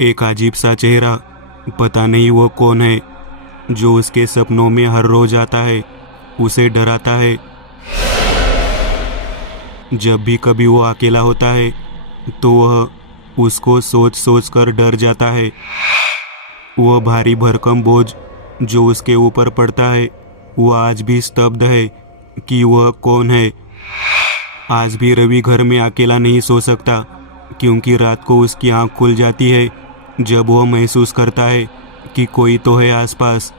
एक अजीब सा चेहरा, पता नहीं वो कौन है, जो उसके सपनों में हर रोज आता है, उसे डराता है। जब भी कभी वो अकेला होता है तो वह उसको सोच सोच कर डर जाता है। वह भारी भरकम बोझ जो उसके ऊपर पड़ता है, वह आज भी स्तब्ध है कि वह कौन है। आज भी रवि घर में अकेला नहीं सो सकता, क्योंकि रात को उसकी आंख खुल जाती है जब वह महसूस करता है कि कोई तो है आसपास।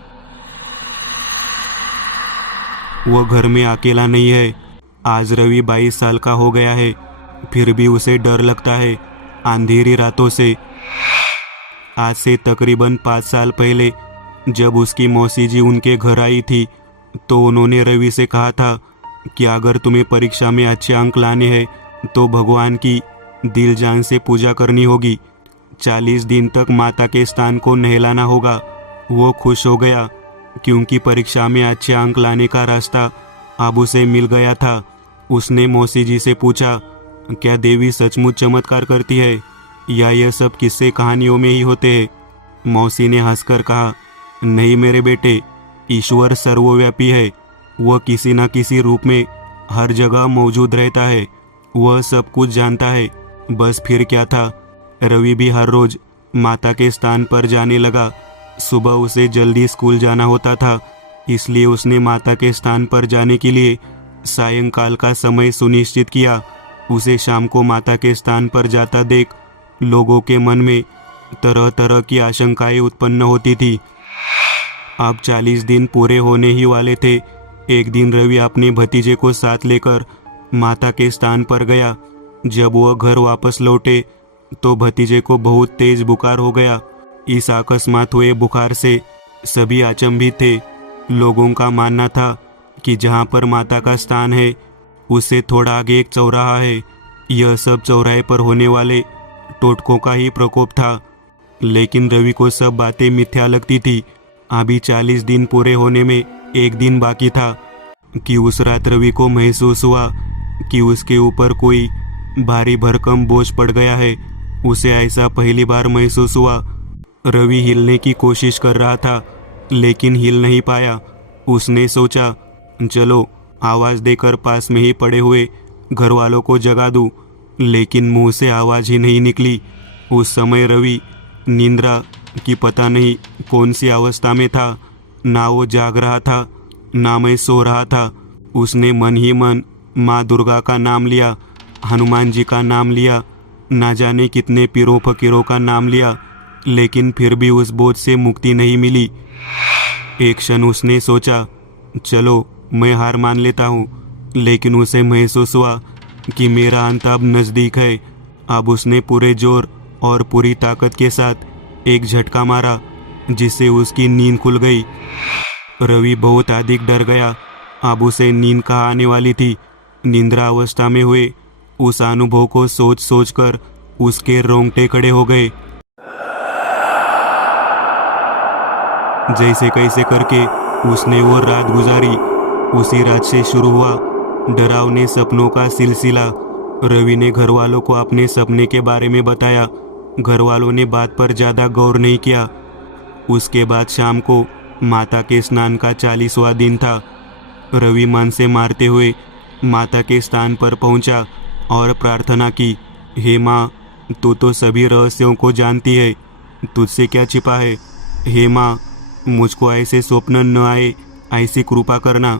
वह घर में अकेला नहीं है। आज रवि 22 साल का हो गया है, फिर भी उसे डर लगता है अंधेरी रातों से। आज से तकरीबन 5 साल पहले जब उसकी मौसी जी उनके घर आई थी, तो उन्होंने रवि से कहा था कि अगर तुम्हें परीक्षा में अच्छे अंक लाने हैं तो भगवान की दिल जान से पूजा करनी होगी। 40 दिन तक माता के स्थान को नहलाना होगा। वो खुश हो गया, क्योंकि परीक्षा में अच्छे अंक लाने का रास्ता अब उसे मिल गया था। उसने मौसी जी से पूछा, क्या देवी सचमुच चमत्कार करती है या यह सब किस्से कहानियों में ही होते हैं? मौसी ने हंसकर कहा, नहीं मेरे बेटे, ईश्वर सर्वव्यापी है। वह किसी न किसी रूप में हर जगह मौजूद रहता है। वह सब कुछ जानता है। बस फिर क्या था, रवि भी हर रोज माता के स्थान पर जाने लगा। सुबह उसे जल्दी स्कूल जाना होता था, इसलिए उसने माता के स्थान पर जाने के लिए सायंकाल का समय सुनिश्चित किया। उसे शाम को माता के स्थान पर जाता देख लोगों के मन में तरह तरह की आशंकाएं उत्पन्न होती थी। अब 40 दिन पूरे होने ही वाले थे। एक दिन रवि अपने भतीजे को साथ लेकर माता के स्थान पर गया। जब वह घर वापस लौटे तो भतीजे को बहुत तेज बुखार हो गया। इस अकस्मात हुए बुखार से सभी अचंभित थे। लोगों का मानना था कि जहाँ पर माता का स्थान है उससे थोड़ा आगे एक चौराहा है। यह सब चौराहे पर होने वाले टोटकों का ही प्रकोप था। लेकिन रवि को सब बातें मिथ्या लगती थी। अभी 40 दिन पूरे होने में एक दिन बाकी था कि उस रात रवि को महसूस हुआ कि उसके ऊपर कोई भारी भरकम बोझ पड़ गया है। उसे ऐसा पहली बार महसूस हुआ। रवि हिलने की कोशिश कर रहा था, लेकिन हिल नहीं पाया। उसने सोचा, चलो आवाज़ देकर पास में ही पड़े हुए घर वालों को जगा दूं, लेकिन मुंह से आवाज़ ही नहीं निकली। उस समय रवि निंद्रा की पता नहीं कौन सी अवस्था में था। ना वो जाग रहा था, ना मैं सो रहा था। उसने मन ही मन माँ दुर्गा का नाम लिया, हनुमान जी का नाम लिया, ना जाने कितने पीरों फकीरों का नाम लिया, लेकिन फिर भी उस बोझ से मुक्ति नहीं मिली। एक क्षण उसने सोचा, चलो मैं हार मान लेता हूँ, लेकिन उसे महसूस हुआ कि मेरा अंत अब नज़दीक है। अब उसने पूरे जोर और पूरी ताकत के साथ एक झटका मारा, जिससे उसकी नींद खुल गई। रवि बहुत अधिक डर गया। अब उसे नींद कहाँ आने वाली थी। निंद्रा अवस्था में हुए उस अनुभव को सोच सोच कर उसके रोंगटे खड़े हो गए। जैसे कैसे करके उसने वो रात गुजारी। उसी रात से शुरू हुआ डरावने सपनों का सिलसिला। रवि ने घर वालों को अपने सपने के बारे में बताया। घर वालों ने बात पर ज़्यादा गौर नहीं किया। उसके बाद शाम को माता के स्नान का 40वां दिन था। रवि मन से मारते हुए माता के स्थान पर पहुंचा और प्रार्थना की, हे माँ, तू तो सभी रहस्यों को जानती है, तुझसे क्या छिपा है। हे माँ, मुझको ऐसे स्वप्न न आए, ऐसी कृपा करना।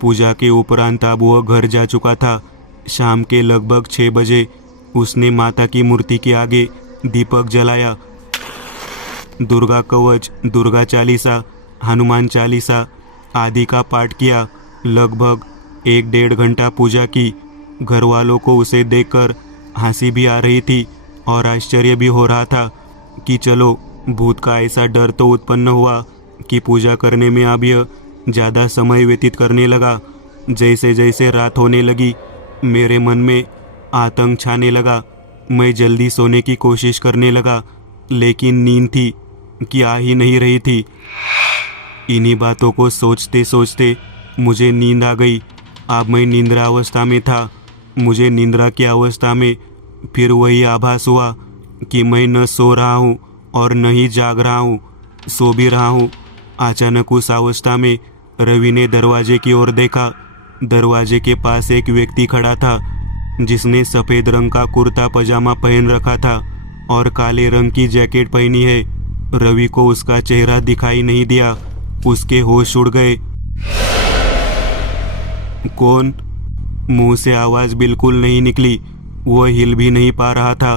पूजा के उपरांत अब वह घर जा चुका था। शाम के लगभग 6 बजे उसने माता की मूर्ति के आगे दीपक जलाया। दुर्गा कवच, दुर्गा चालीसा, हनुमान चालीसा आदि का पाठ किया। लगभग 1-1.5 घंटा पूजा की। घर वालों को उसे देखकर हंसी भी आ रही थी और आश्चर्य भी हो रहा था कि चलो भूत का ऐसा डर तो उत्पन्न हुआ कि पूजा करने में अब यह ज़्यादा समय व्यतीत करने लगा। जैसे जैसे रात होने लगी, मेरे मन में आतंक छाने लगा। मैं जल्दी सोने की कोशिश करने लगा, लेकिन नींद थी कि आ ही नहीं रही थी। इन्हीं बातों को सोचते सोचते मुझे नींद आ गई। अब मैं निंद्रा अवस्था में था। मुझे निंद्रा की अवस्था में फिर वही आभास हुआ कि मैं न सो रहा हूँ और न ही जाग रहा हूँ, सो भी रहा हूँ। अचानक उस अवस्था में रवि ने दरवाजे की ओर देखा। दरवाजे के पास एक व्यक्ति खड़ा था जिसने सफ़ेद रंग का कुर्ता पजामा पहन रखा था और काले रंग की जैकेट पहनी है। रवि को उसका चेहरा दिखाई नहीं दिया। उसके होश उड़ गए। कौन? मुंह से आवाज़ बिल्कुल नहीं निकली। वह हिल भी नहीं पा रहा था।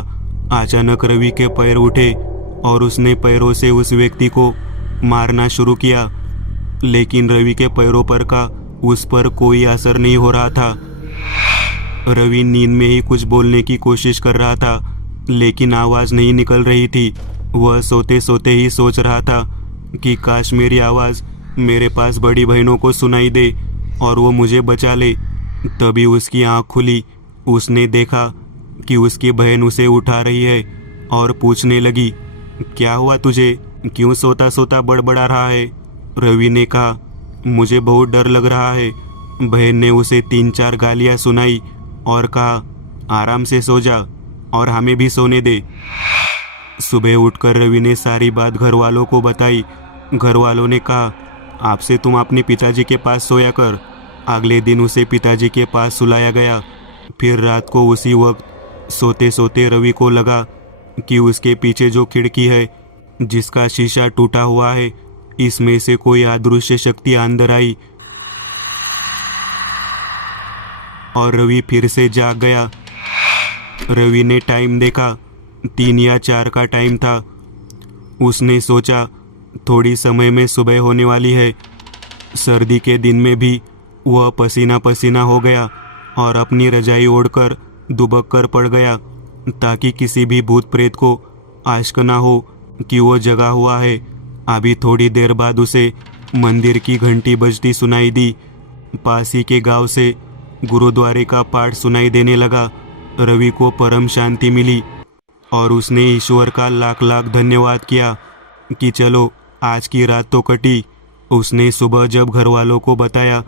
अचानक रवि के पैर उठे और उसने पैरों से उस व्यक्ति को मारना शुरू किया, लेकिन रवि के पैरों पर का उस पर कोई असर नहीं हो रहा था। रवि नींद में ही कुछ बोलने की कोशिश कर रहा था, लेकिन आवाज़ नहीं निकल रही थी। वह सोते सोते ही सोच रहा था कि काश मेरी आवाज़ मेरे पास बड़ी बहनों को सुनाई दे और वो मुझे बचा ले। तभी उसकी आँख खुली। उसने देखा कि उसकी बहन उसे उठा रही है और पूछने लगी, क्या हुआ तुझे? क्यों सोता सोता बड़बड़ा रहा है? रवि ने कहा, मुझे बहुत डर लग रहा है। बहन ने उसे 3-4 गालियाँ सुनाई और कहा, आराम से सो जा और हमें भी सोने दे। सुबह उठकर रवि ने सारी बात घर वालों को बताई। घर वालों ने कहा, आपसे तुम अपने पिताजी के पास सोया कर। अगले दिन उसे पिताजी के पास सुलाया गया। फिर रात को उसी वक्त सोते सोते रवि को लगा कि उसके पीछे जो खिड़की है जिसका शीशा टूटा हुआ है, इसमें से कोई अदृश्य शक्ति अंदर आई और रवि फिर से जाग गया। रवि ने टाइम देखा, 3 या 4 का टाइम था। उसने सोचा थोड़ी समय में सुबह होने वाली है। सर्दी के दिन में भी वह पसीना पसीना हो गया और अपनी रजाई ओढ़कर दुबक कर पड़ गया ताकि किसी भी भूत प्रेत को आश्क ना हो कि वो जगा हुआ है। अभी थोड़ी देर बाद उसे मंदिर की घंटी बजती सुनाई दी। पास ही के गांव से गुरुद्वारे का पाठ सुनाई देने लगा। रवि को परम शांति मिली और उसने ईश्वर का लाख लाख धन्यवाद किया कि चलो आज की रात तो कटी। उसने सुबह जब घर वालों को बताया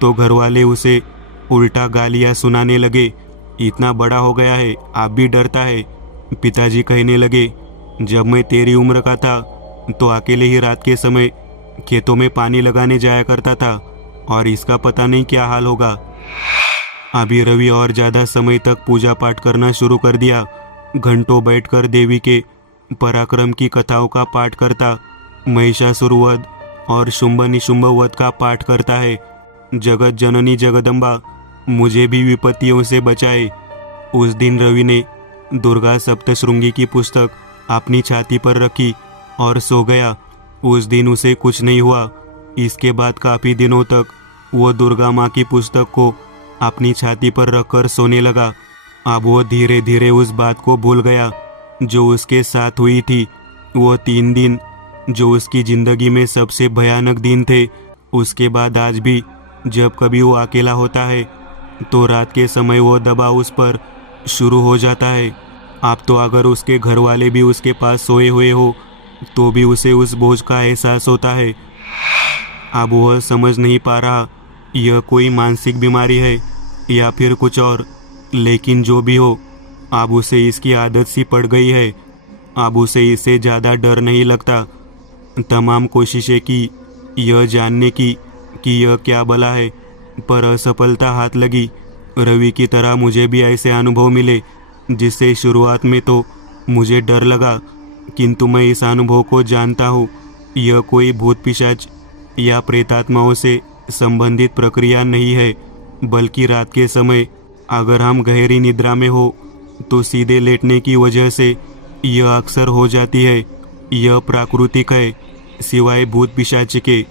तो घर वाले उसे उल्टा गालियाँ सुनाने लगे। इतना बड़ा हो गया है, आप भी डरता है। पिताजी कहने लगे, जब मैं तेरी उम्र का था तो अकेले ही रात के समय खेतों में पानी लगाने जाया करता था और इसका पता नहीं क्या हाल होगा। अभी रवि और ज़्यादा समय तक पूजा पाठ करना शुरू कर दिया। घंटों बैठकर देवी के पराक्रम की कथाओं का पाठ करता, महिषासुर वध और शुंभ निशुंभ वध का पाठ करता है। जगत जननी जगदम्बा मुझे भी विपत्तियों से बचाए। उस दिन रवि ने दुर्गा सप्तशृंगी की पुस्तक अपनी छाती पर रखी और सो गया। उस दिन उसे कुछ नहीं हुआ। इसके बाद काफ़ी दिनों तक वो दुर्गा माँ की पुस्तक को अपनी छाती पर रखकर सोने लगा। अब वो धीरे धीरे उस बात को भूल गया जो उसके साथ हुई थी। वो 3 दिन जो उसकी ज़िंदगी में सबसे भयानक दिन थे। उसके बाद आज भी जब कभी वो अकेला होता है तो रात के समय वो दबाव उस पर शुरू हो जाता है। अब तो अगर उसके घर वाले भी उसके पास सोए हुए हो तो भी उसे उस बोझ का एहसास होता है। अब वह समझ नहीं पा रहा यह कोई मानसिक बीमारी है या फिर कुछ और, लेकिन जो भी हो अब उसे इसकी आदत सी पड़ गई है। अब उसे इससे ज़्यादा डर नहीं लगता। तमाम कोशिशें की यह जानने की कि यह क्या भला है, पर असफलता हाथ लगी। रवि की तरह मुझे भी ऐसे अनुभव मिले जिससे शुरुआत में तो मुझे डर लगा, किंतु मैं इस अनुभव को जानता हूँ। यह कोई भूत पिशाच या प्रेतात्माओं से संबंधित प्रक्रिया नहीं है, बल्कि रात के समय अगर हम गहरी निद्रा में हो तो सीधे लेटने की वजह से यह अक्सर हो जाती है। यह प्राकृतिक है, सिवाय भूत पिशाच के।